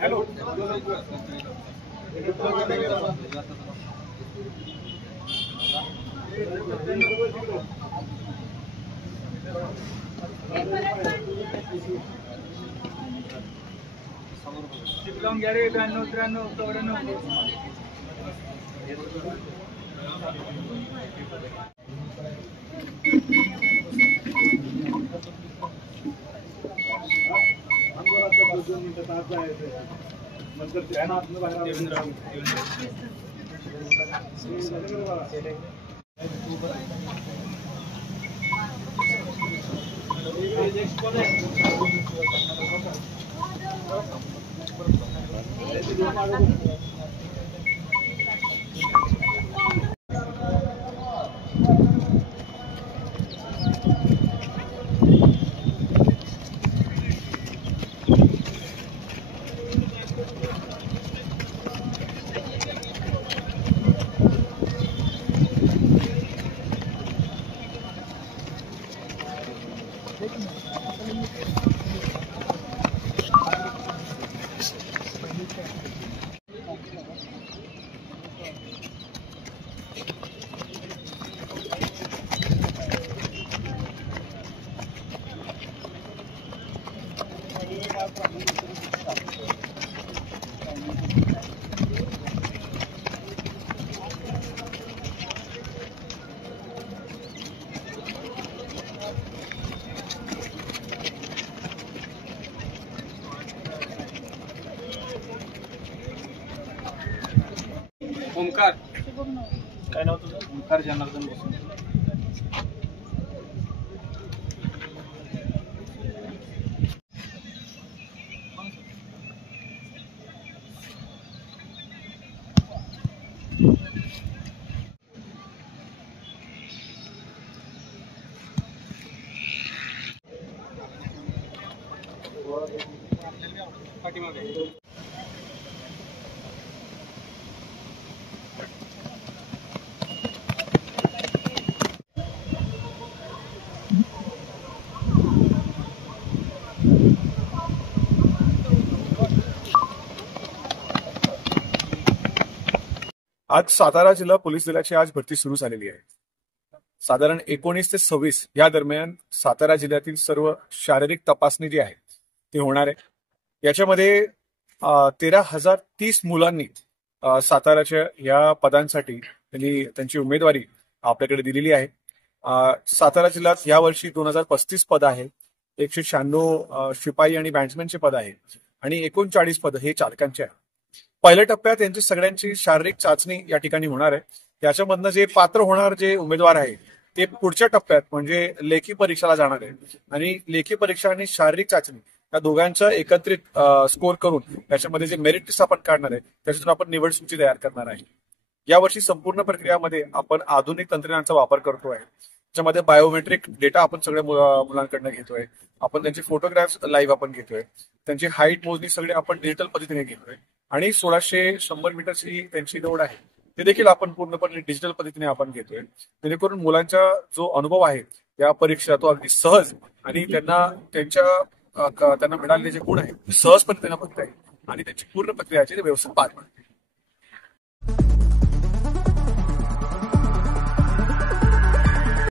Hello शिपलॉन्ग 11 93 94 Omkar काय नाव तुझं? ओमकार जनार्दन बसून. पाठीमागे आज सातारा जिल्हा पोलीस दलाची आज भरती सुरू झालेली आहे. साधारण 19 ते 26 या दरम्यान सातारा जिल्ह्यातील सर्व शारीरिक तपासणी जी आहे ती होणार आहे. याच्यामध्ये 13,030 मुलांनी साताराच्या या पदांसाठी त्यांची उमेदवारी आपल्याकडे दिलेली आहे. सातारा जिल्ह्यात यावर्षी 2035 पद आहे, 196 शिपाई आणि बॅट्समॅनचे पद आहे आणि 39 पद हे चालकांचे आहे. पहिल्या टप्प्यात यांची सगळ्यांची शारीरिक चाचणी या ठिकाणी होणार आहे. त्याच्यामधनं जे पात्र होणार जे उमेदवार आहे ते पुढच्या टप्प्यात म्हणजे लेखी परीक्षेला जाणार आहे आणि लेखी परीक्षा आणि शारीरिक चाचणी या दोघांचा एकत्रित स्कोर करून त्याच्यामध्ये जे मेरिट लिस्ट आपण काढणार आहे त्याच्यातून आपण निवड सूची तयार करणार आहे. यावर्षी संपूर्ण प्रक्रियामध्ये आपण आधुनिक तंत्रज्ञानाचा वापर करतोय. त्याच्यामध्ये बायोमेट्रिक डेटा आपण सगळ्या मुलांकडनं घेतोय. आपण त्यांचे फोटोग्राफ्स लाईव्ह आपण घेतोय. त्यांची हाईट मोजणी सगळे आपण डिजिटल पद्धतीने घेतोय आणि 1600-100 मीटरची त्यांची दौड आहे ते देखील आपण पूर्णपणे डिजिटल पद्धतीने आपण घेतोय, जेणेकरून मुलांचा जो अनुभव आहे या परीक्षा तो अगदी सहज आणि त्यांना मिळालेले जे गुण आहे सहजपणे त्यांना बघता येईल आणि त्यांची पूर्ण प्रक्रियाची व्यवस्थित पार पडते.